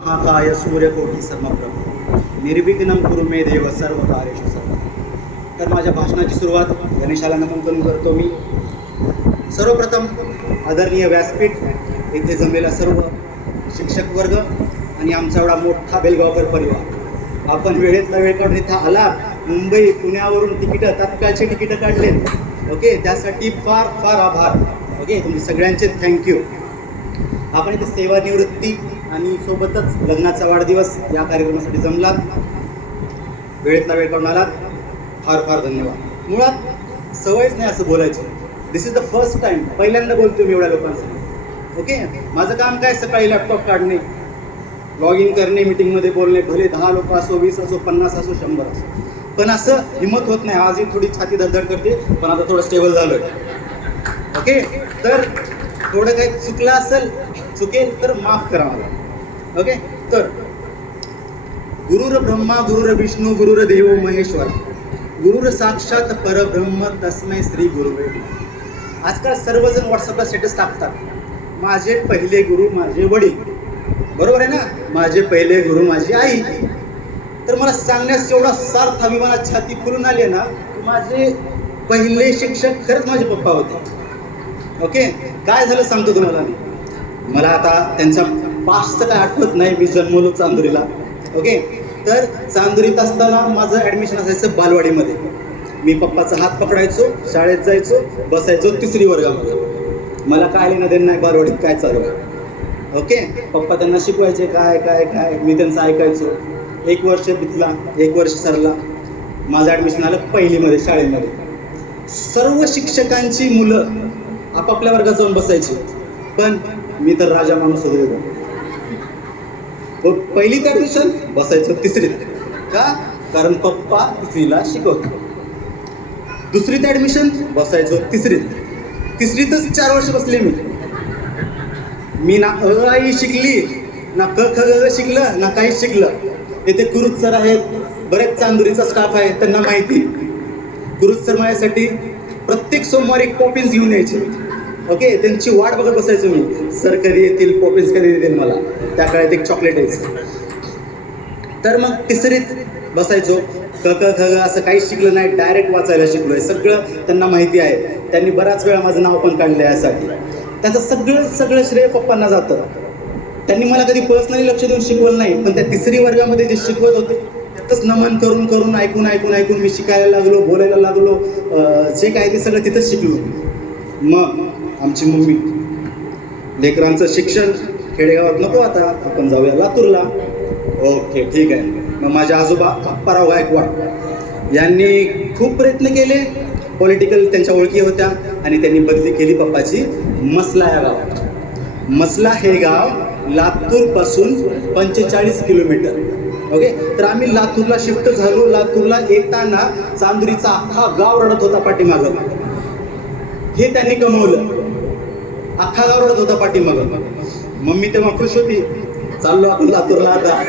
महाकाय सूर्यकोटी समप्रभ निर्विघ्नं कुरु मे देव सर्व कार्येषु सर्वदा. तर माझ्या भाषणाची सुरुवात गणेशाला नमन करून करतो मी. सर्वप्रथम आदरणीय व्यासपीठ येथे जमलेला सर्व शिक्षक वर्ग आणि आमचा एवढा मोठा बेलगावकर परिवार, आपण वेळेतला वेळ काढून इथं आला. मुंबई पुण्यावरून तात्काळचे तिकीटं काढलेत. ओके, त्यासाठी फार फार आभार. ओके, तुमचे सगळ्यांचे थँक्यू. आपण इथे सेवानिवृत्ती आणि सोबतच लग्नाचा वाढदिवस या कार्यक्रमासाठी जमलात, वेळेतला वेळ काढून आलात, फार फार धन्यवाद. मुळात सवयच नाही असं बोलायची. दिस इज द फर्स्ट टाइम, पहिल्यांदा बोलतो मी एवढ्या लोकांसाठी. ओके, माझं काम काय, सकाळी लॅपटॉप काढणे, लॉग इन करणे, मीटिंगमध्ये बोलणे, भले 10 लोक असो, 20 असो, 50 असो, 100 असो, पण असं हिंमत होत नाही. आजही थोडी छाती धडधड करते, पण आता थोडं स्टेबल झालोय. ओके, तर थोडं काही चुकेल तर माफ करा मला. ओके, तर गुरुर ब्रह्मा गुरुर विष्णू गुरुर देव महेश्वर गुरुर साक्षात परब्रह्म तस्मै श्री गुरुवे. आजकाल सर्वजण व्हॉट्सअपला स्टेटस टाकतात, माझे पहिले गुरु माझे वडील. बरोबर आहे ना, माझे पहिले गुरु माझी आई. तर मला सांगण्यास एवढा सार्थ अभिमानात छाती फुलून आली ना, माझे पहिले शिक्षक खरंच माझे पप्पा होते. ओके, काय झालं सांगतो तुम्हाला मी. मला आता त्यांच्या पास्टचं काय आठवत नाही. मी जन्मलो चांदुरीला. ओके, तर चांदुरीत असताना माझं ॲडमिशन असायचं बालवाडीमध्ये. मी पप्पाचा हात पकडायचो, शाळेत जायचो, बसायचो 3री वर्गामध्ये. मला काय लेणं देणं नाही बालवाडीत काय चालू आहे. ओके, पप्पा त्यांना शिकवायचे काय काय काय, मी त्यांचं ऐकायचो. 1 वर्ष बितला, 1 वर्ष सरला, माझं ॲडमिशन आलं 1लीमध्ये शाळेमध्ये. सर्व शिक्षकांची मुलं आपापल्या वर्गात जाऊन बसायची, पण मी तर राजा माणूस होतो. पहिलीत ॲडमिशन बसायचं 3रीत. का? कारण पप्पा 3रीला शिकवतो. 2रीत ॲडमिशन बसायचो 3रीत. 3रीतच 4 वर्ष बसले मी ना आई शिकली, ना क ख ग शिकलं, ना काहीच शिकलं. येथे कुरुत सर आहेत, बरेच चांदुरीचा स्टाफ आहे, त्यांना माहिती. कुरुत सर माझ्यासाठी प्रत्येक सोमवारी पॉपिन्स घेऊन यायचे. ओके, त्यांची वाट बघत बसायचो मी, सर कधी येतील, पॉपिन्स कधी देतील मला. त्या काळात एक चॉकलेट यायचं. तर मग 3रीत बसायचो. क क ख ग असं काहीच शिकलं नाही, डायरेक्ट वाचायला शिकलोय. सगळं त्यांना माहिती आहे. त्यांनी बराच वेळा माझं नाव पण काढलं आहे यासाठी. त्याचं सगळं श्रेय पप्पांना जातं. त्यांनी मला कधी पर्सनली लक्ष देऊन शिकवलं नाही, पण त्या 3री वर्गामध्ये जे शिकवत होते त्यातच नमन करून करून ऐकून मी शिकायला लागलो, बोलायला लागलो. जे काय ते सगळं तिथंच शिकलो. मग आमची मम्मी, लेकरांचं शिक्षण खेडेगावात नको, आता आपण जाऊया लातूरला. ओके, ठीक आहे. मग माझे आजोबा अप्पाराव गायकवाड यांनी खूप प्रयत्न केले. पॉलिटिकल त्यांच्या ओळखी होत्या आणि त्यांनी बदली केली पप्पाची मसला या गावात. मसला हे गाव लातूरपासून 45 किलोमीटर. ओके, तर आम्ही लातूरला शिफ्ट झालो. लातूरला येताना चांदुरीचा अख्खा गाव रडत होता पाठीमागं. हे त्यांनी कमवलं. अख्खा गाव रडत होता पाठीमागं. मम्मी तेव्हा खुश होती, चाललो आपण लातूरला. आता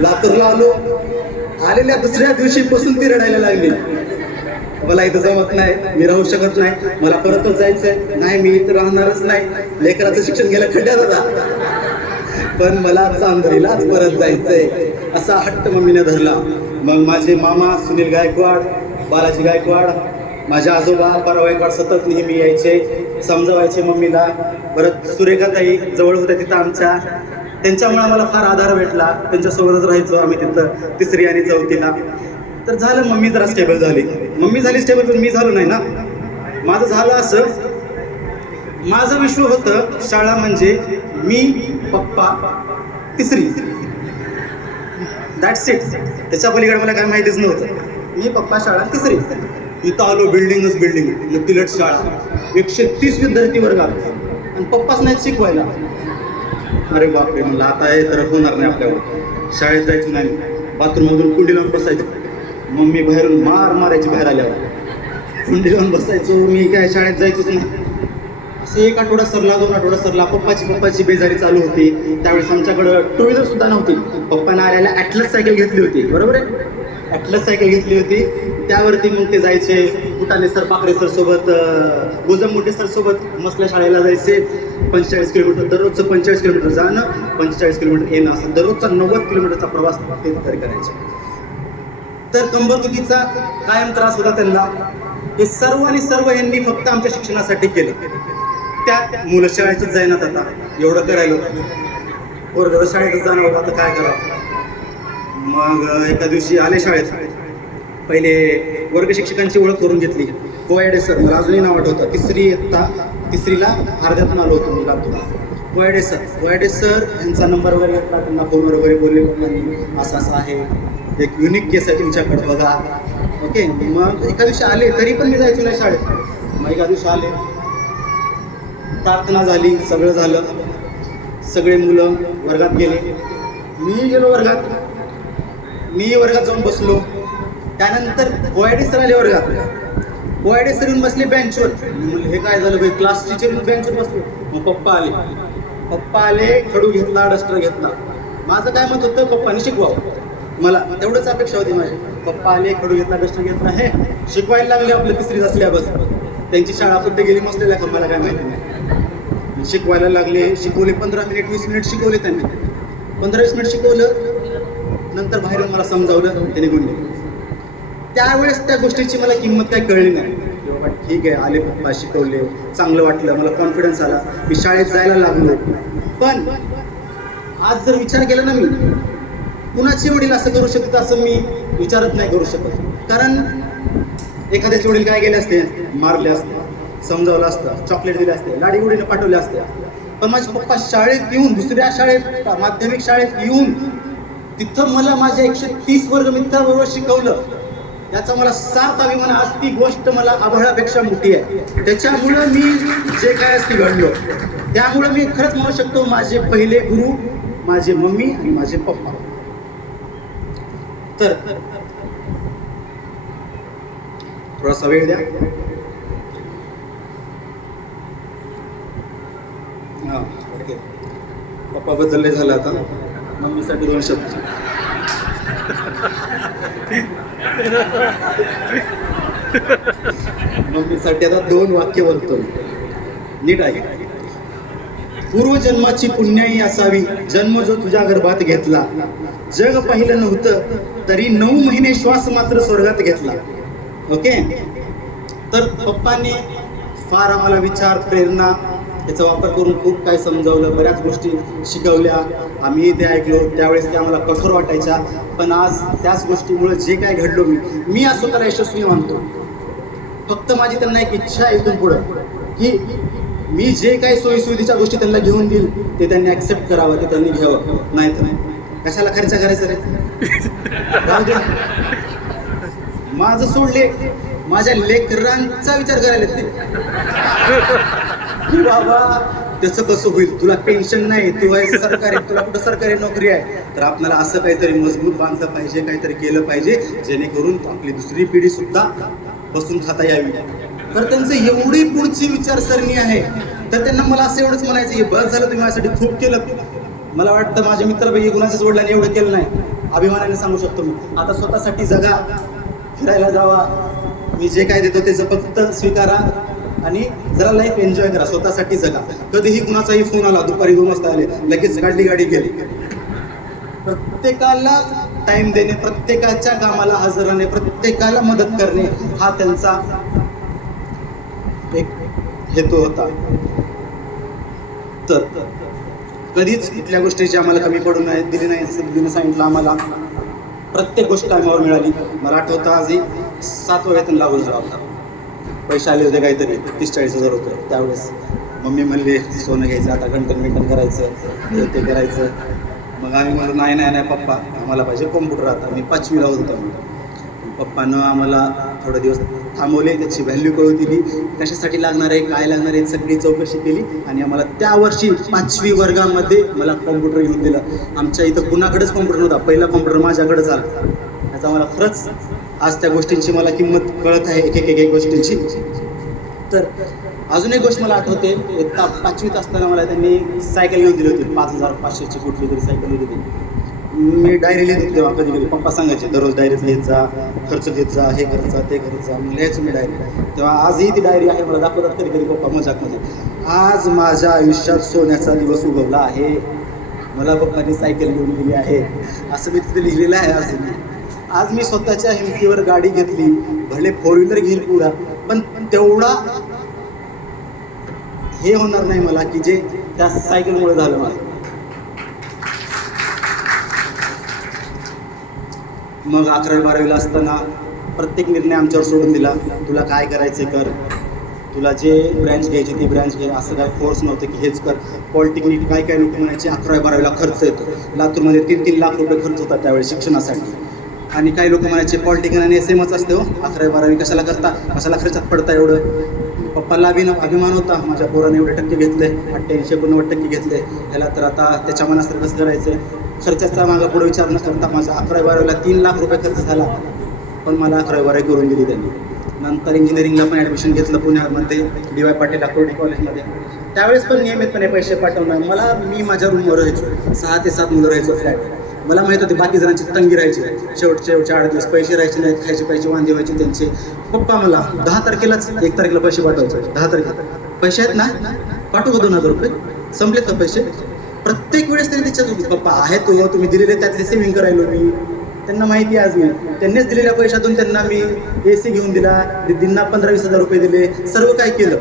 लातूरला आलेल्या 2ऱ्या दिवशीपासून ती रडायला लागली. मला इथं जमत नाही, मी राहू शकत नाही, मला परतच जायचंय. नाही, मी इथं राहणारच नाही, लेकराचं शिक्षण गेलं खड्ड्यात आता, पण मला चांदुरीलाच परत जायचंय, असा हट्ट मम्मीने धरला. मग माझे मामा सुनील गायकवाड, बालाजी गायकवाड, माझ्या आजोबा अप्पाराव गायकवाड सतत नेहमी यायचे, समजवायचे मम्मीला. परत सुरेखाताई जवळ होत्या तिथं आमच्या, त्यांच्यामुळे आम्हाला फार आधार भेटला. त्यांच्यासोबतच राहायचो आम्ही तिथं 3री आणि 4थीला. तर झालं, मम्मी जरा स्टेबल झाली. मम्मी झाली स्टेबल, पण मी झालो नाही ना. माझं झालं असं, माझं विश्व होतं शाळा म्हणजे मी, पप्पा, 3री, दॅट्स इट. त्याच्या पलीकडे मला काय माहितीच नव्हतं. मी, पप्पा, शाळा, 3री. इथं आलो, बिल्डिंग, तिलट शाळा, 130 विद्यार्थी वर्गात, आणि पप्पाच नाहीत शिकवायला. अरे बापरे, म्हणलं आता हे तर होणार नाही आपल्यावर. शाळेत जायचं नाही, बाथरूममधून कुंडी लावून बसायचं. मम्मी बाहेरून मारायची बाहेर आल्यावर. कुंडी लावून बसायचो मी, काय शाळेत जायचंच नाही. असं 1 आठवडा सरला, 2 आठवडा सरला. पप्पाची बेजारी चालू होती. त्यावेळेस आमच्याकडं 2 व्हीलर सुद्धा नव्हती. पप्पाने आल्याला ॲटलस सायकल घेतली होती. बरोबर आहे, ॲटलस सायकल घेतली होती. त्यावरती मग ते जायचे. फुटाणे सर, पाखरे सर सोबत, गोजम मोठे सर सोबत मसल्या शाळेला जायचे. 45 किलोमीटर दररोजचं, 45 किलोमीटर जाणं, 45 किलोमीटर येणं, असं दररोजचा 90 किलोमीटरचा प्रवास ते तरी करायचे. तर कंबरदुखीचा कायम त्रास होता त्यांना. हे सर्व आणि सर्व यांनी फक्त आमच्या शिक्षणासाठी केलं. त्यात मुलं शाळेतच जाईनात. आता एवढं करायला पोरगं शाळेतच जाणार होतं, आता काय करावं. मग एका दिवशी आले शाळेत. पहिले वर्ग शिक्षकांची ओळख करून घेतली. कोयडे सर, मला अजूनही नाव आठवतं. तिसरीला अर्ध्यातून आलो होतो मी लातूरला. कोयडे सर यांचा नंबर वगैरे घेतला, त्यांना फोनवर वगैरे बोलले. त्यांनी असं असं आहे, एक युनिक केस आहे तुमच्याकडे बघा. ओके. मग एका दिवशी आले, तरी पण मी जायचो नाही शाळेत. मग एका दिवशी आले, प्रार्थना झाली, सगळं झालं, सगळे मुलं वर्गात गेले. मी गेलो वर्गात. मी वर्गात जाऊन बसलो. त्यानंतर कोयडे सर आले वर्गात. कोयडे सर येऊन बसले बेंचवर. म्हणलं हे काय झालं भाई, क्लास टीचर येऊन बेंचवर बसले. मग पप्पा आले, खडू घेतला, डस्टर घेतला. माझं काय मत होतं, पप्पांनी शिकवावं. मला तेवढंच अपेक्षा होती माझी. पप्पा आले, खडू घेतला, डस्टर घेतला, हे शिकवायला लागले. आपलं तिसरीत असल्याबस त्यांची शाळा कुठे गेली मसलेल्या मला काय माहिती नाही. शिकवायला लागले, शिकवले. 15 मिनिट 20 मिनिट शिकवले त्यांनी. 15-20 मिनिट शिकवलं. नंतर बाहेर मला समजावलं, ते निघून गेले. त्यावेळेस त्या गोष्टीची मला किंमत काय कळली नाही. बाबा ठीक आहे, आले पप्पा, शिकवले, चांगलं वाटलं, मला कॉन्फिडन्स आला, मी शाळेत जायला लागलो. पण आज जर विचार केला ना, मी कुणाचे वडील असं करू शकतात असं मी विचारत नाही करू शकत. कारण एखाद्याचे वडील काय केले असते, मारले असते, समजावलं असतं, चॉकलेट दिले असते, लाडीगुडीने पाठवले असते. पण माझे पप्पा शाळेत येऊन, दुसऱ्या शाळेत, माध्यमिक शाळेत येऊन, तिथं मला माझ्या 130 वर्गमित्रांबरोबर शिकवलं. याचा मला सार्थ अभिमान. आज ती गोष्ट मला आभाळापेक्षा मोठी आहे. त्याच्यामुळं मी जे काय असते घडलो, त्यामुळं मी खरंच म्हणू शकतो माझे पहिले गुरु माझे मम्मी आणि माझे पप्पा. तर थोडासा वेळ द्या. हां, ओके. पप्पा बदलले झालं, आता मम्मीसाठी 2 शब्द. मम्मीसाठी आता 2 वाक्य बोलतो. नीट आहे. पूर्वजन्माची पुण्याई असावी, जन्म जो तुझ्या गर्भात घेतला. जग पाहिलं नव्हतं तरी 9 महिने श्वास मात्र स्वर्गात घेतला. ओके. तर पप्पांनी फार आम्हाला विचार, प्रेरणा याचा वापर करून खूप काय समजावलं, बऱ्याच गोष्टी शिकवल्या. आम्ही ते ऐकलो. त्यावेळेस ते आम्हाला कठोर वाटायच्या. पण आज त्याच गोष्टीमुळे जे काय घडलो, मी आज स्वतःला यशस्वी मानतो. फक्त माझी त्यांना एक इच्छा आहे इथून पुढं, की मी जे काही सोयीसुविधेच्या गोष्टी त्यांना घेऊन देईल ते त्यांनी ॲक्सेप्ट करावं, ते त्यांनी घ्यावं. नाही तर कशाला खर्च करायचं रे. माझं सोडले, माझ्या लेकरांचा विचार करायला ते, की बाबा त्याचं कसं होईल, तुला पेन्शन नाही, तू आहे सरकारी, तुला कुठं सरकारी नोकरी आहे. तर आपल्याला असं काहीतरी मजबूत बांधलं पाहिजे, काहीतरी केलं पाहिजे, जेणेकरून आपली दुसरी पिढी सुद्धा बसून खाता यावी. तर त्यांचं एवढी पुढची विचारसरणी आहे. तर त्यांना मला असं एवढंच म्हणायचं, हे बस झालं, तुम्ही माझ्यासाठी खूप केलं. मला वाटतं माझ्या मित्रपैकी कुणाच्याच वडिलांनी एवढं केलं नाही. अभिमानाने सांगू शकतो मी. आता स्वतःसाठी जगा, फिरायला जावा, मी जे काय देतो त्याचं फक्त स्वीकारा आणि जरा लाईफ एन्जॉय करा, स्वतःसाठी जगा. कधीही कुणाचाही फोन आला, दुपारी 2 वाजता आले, लगेच काढली गाडी गेली. प्रत्येकाला टाइम देणे, प्रत्येकाच्या कामाला हजर राहणे, प्रत्येकाला मदत करणे, हा त्यांचा एक हेतू होता. तर कधीच कुठल्या गोष्टीची आम्हाला कमी पडू नाही दिली नाही. जसं दिदीनं सांगितलं, आम्हाला प्रत्येक गोष्ट टायमावर मिळाली. मला आठवतं आजही 7वं वेतन लागू झाला होता. पैसे आले होते काहीतरी 30-40 हजार रुपये. त्यावेळेस मम्मी म्हणले सोनं घ्यायचं, आता मेंटेन करायचं, ते करायचं. मग आम्ही म्हणलो नाही पप्पा, आम्हाला पाहिजे कॉम्प्युटर. आता मी 5वीला होतो. पप्पानं आम्हाला थोडे दिवस थांबवले, त्याची व्हॅल्यू कळू दिली, कशासाठी लागणार आहे, काय लागणार आहे, सगळी चौकशी केली आणि आम्हाला त्या वर्षी 5वी वर्गामध्ये मला कॉम्प्युटर घेऊन दिलं. आमच्या इथं कुणाकडेच कॉम्प्युटर नव्हता. पहिला कॉम्प्युटर माझ्याकडेच आला. त्याचा मला खरंच आज त्या गोष्टींची मला किंमत कळत आहे, एक गोष्टींची. तर अजून एक गोष्ट मला आठवते, 5वीत असताना मला त्यांनी सायकल घेऊन दिली होती. 5500ची कुठली तरी सायकल होती. मी डायरी लिहित होतो तेव्हा कधी कधी पप्पा सांगायचे दररोज डायरीत लिहित जा, खर्च घेत जा, हे करत जा, ते करत जा, मग लिहायचो मी डायरी. तेव्हा आजही ती डायरी आहे, मला दाखवतात कधी कधी पप्पा मजाकमध्ये. आज माझ्या आयुष्यात सोन्याचा दिवस उगवला आहे, मला पप्पांनी सायकल घेऊन दिली आहे, असं मी तिथे लिहिलेलं आहे. आज मी स्वतःच्या हिमतीवर गाडी घेतली, भले 4 व्हीलर घेईल पुरा, पण तेवढा हे होणार नाही मला की जे त्या सायकलमुळे झालं माझं. मग 11वी-12वीला असताना प्रत्येक निर्णय आमच्यावर सोडून दिला. तुला काय करायचं कर, तुला जे ब्रँच घ्यायची ती ब्रँच घे, असं काय फोर्स नव्हतं की हेच कर. पॉलिटेक्निक काय काय लोक म्हणायचे 11वी-12वीला खर्च येतो, लातूरमध्ये 3-3 लाख रुपये खर्च होतात त्यावेळी शिक्षणासाठी. आणि काही लोक म्हणायचे पॉलिटेक्निक आणि SMच असते हो, 11वी-12वी कशाला करता, कशाला खर्चात पडता एवढं. पप्पाला अभिमान होता, माझ्या पोराने एवढे टक्के घेतले, 88-89% घेतले, ह्याला तर आता त्याच्या मनासारखं कसं करायचं. खर्चाचा मागं पुढे विचार न करता माझा 11वी-12वीला 3 लाख रुपये खर्च झाला, पण मला 11वी-12वी करून दिली त्यांनी. नंतर इंजिनिअरिंगला पण ॲडमिशन घेतलं पुण्यामध्ये, DY पाटील अकोर्डी कॉलेजमध्ये. त्यावेळेस पण नियमितपणे पैसे पाठवणार मला. मी माझ्या रूमवर राहायचो, 6 ते 7 मुलं राहायचो फ्लॅट. मला माहीत होते बाकी जणांची तंगी राहायची, शेवटचे 8 दिवस पैसे राहायचे नाहीत, खायचे पैसे वांदे व्हायचे त्यांचे. पप्पा मला 10 तारखेलाच 1 तारखेला पैसे पाठवायचे. 10 तारखेला पैसे आहेत ना, पाठवू का 2000 रुपये, संपलेत का पैसे. प्रत्येक वेळेस त्यांनी त्याच्यात पप्पा आहेत तो तुम्ही दिलेले त्यातले सेव्हिंग करायलो मी. त्यांना माहिती आहे आज मी त्यांनीच दिलेल्या पैशातून त्यांना मी AC घेऊन दिला, दीदींना 15-20 हजार रुपये दिले, सर्व काय केलं.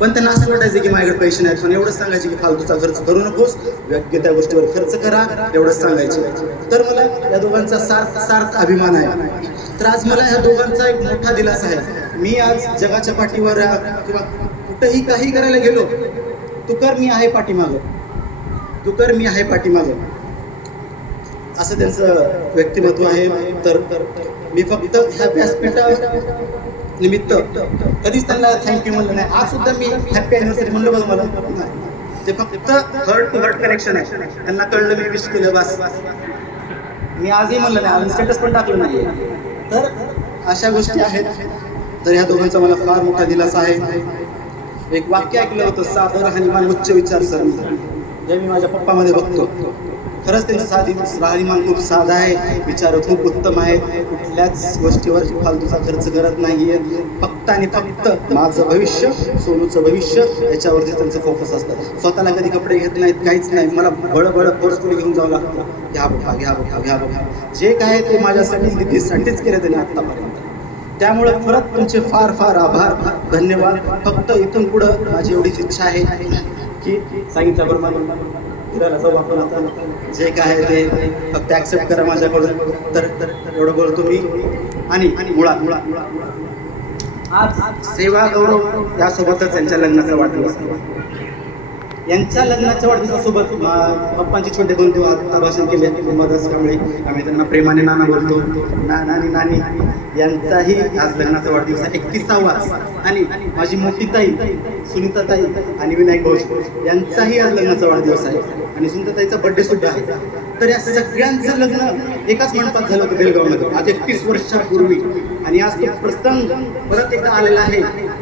पण त्यांना असं वाटायचं की माझ्याकडे पैसे नाहीत, पण एवढंच सांगायचे की फालतूचा खर्च करू नकोस, योग्य त्या गोष्टीवर खर्च करा, एवढंच सांगायचे. तर मला या दोघांचा सार्थ अभिमान आहे. तर आज मला ह्या दोघांचा एक मोठा दिलासा आहे. मी आज जगाच्या पाठीवर किंवा कुठंही काही करायला गेलो, तू कर मी आहे पाठीमागं, तू कर मी आहे मागं, असं त्यांचं व्यक्तिमत्व आहे. तर मी फक्त ह्या व्यासपीठावर निमित्त कधीच त्यांना थँक्यू म्हणलं नाही. आज सुद्धा मी हॅपी ॲनिव्हर्सरी म्हणलं बघ मला नाही, ते फक्त हर्ट टू हर्ट कनेक्शन आहे. त्यांना कळलं, मी विश केलं बस. मी आजही म्हणलं नाही, अजून स्टेटस पण टाकलं नाही. तर अशा गोष्टी आहेत. तर ह्या दोघांचा मला फार मोठा दिलासा आहे. एक वाक्य ऐकलं होतं, सादर राहणीमान उच्च विचारसरणी, जे मी माझ्या पप्पामध्ये बघतो. खरंच त्यांचं राहणीमान खूप साधा आहे, विचार खूप उत्तम आहेत, कुठल्याच गोष्टीवर फालतूचा खर्च करत नाही आहे. फक्त आणि फक्त माझं भविष्य, सोनूचं भविष्य याच्यावरती त्यांचं फोकस असतं. स्वतःला कधी कपडे घेत नाहीत, काहीच नाही. मला बळबळ फोर्सफुली घेऊन जावं लागतं, घ्या बघा घ्या बघा घ्या बघा. जे काय ते माझ्यासाठी निधीसाठीच केलं त्यांनी आत्तापर्यंत. त्यामुळे परत तुमचे फार फार आभार, धन्यवाद. फक्त इथून पुढं माझी एवढीच इच्छा आहे की सांगितल्याबरोबर फिरायला जाऊ आपण. आता जे काय आहे ते फक्त ॲक्सेप्ट करा माझ्याकडून. तर एवढं बोलतो मी. आणि मुळात आज सेवा गौरव यासोबतच यांच्या लग्नाचा वाढदिवस आहे. यांच्या लग्नाच्या वाढदिवसासोबत पप्पांची छोटे बंधू भाषण केले, मदत कांबळे, आम्ही त्यांना प्रेमाने नाना बोलतो. नाना आणि नानी यांचाही आज लग्नाचा वाढदिवस आहे, 31वाच. आणि माझी मोठी ताई सुनीताताई आणि विनायक भाऊ यांचाही आज लग्नाचा वाढदिवस आहे. आणि सुनीताताईचा बड्डे सुद्धा आहे. तर या सगळ्यांचं लग्न एकाच मंडपात झालं होतं बेलगावमध्ये, आज 31 वर्षापूर्वी. आणि आज तो प्रसंग परत एकदा आलेला आहे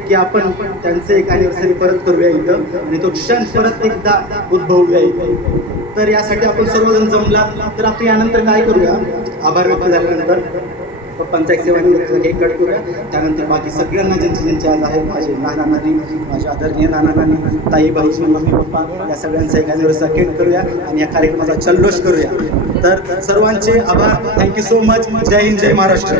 की आपण त्यांचं एक ॲनिव्हर्सरी परत करूया इथं, आणि तो क्षण परत एकदा उद्भवूया इथं. तर यासाठी आपण सर्वजण जमला. तर आपण यानंतर काय करूया, आभार व्यक्त झाल्यानंतर पप्पांचा एक सेवानिवृत्तीचा केक कट करूया. त्यानंतर बाकी सगळ्यांना ज्यांचे आज आहेत, माझे नाना नानी, माझे आदरणीय नाना नानी, ताई भाऊजी, मम्मी पप्पा, या सगळ्यांचा एक ॲनिव्हर्सरीचा केक करूया आणि या कार्यक्रमाचा जल्लोष करूया. तर सर्वांचे आभार, थँक्यू सो मच. जय हिंद, जय महाराष्ट्र.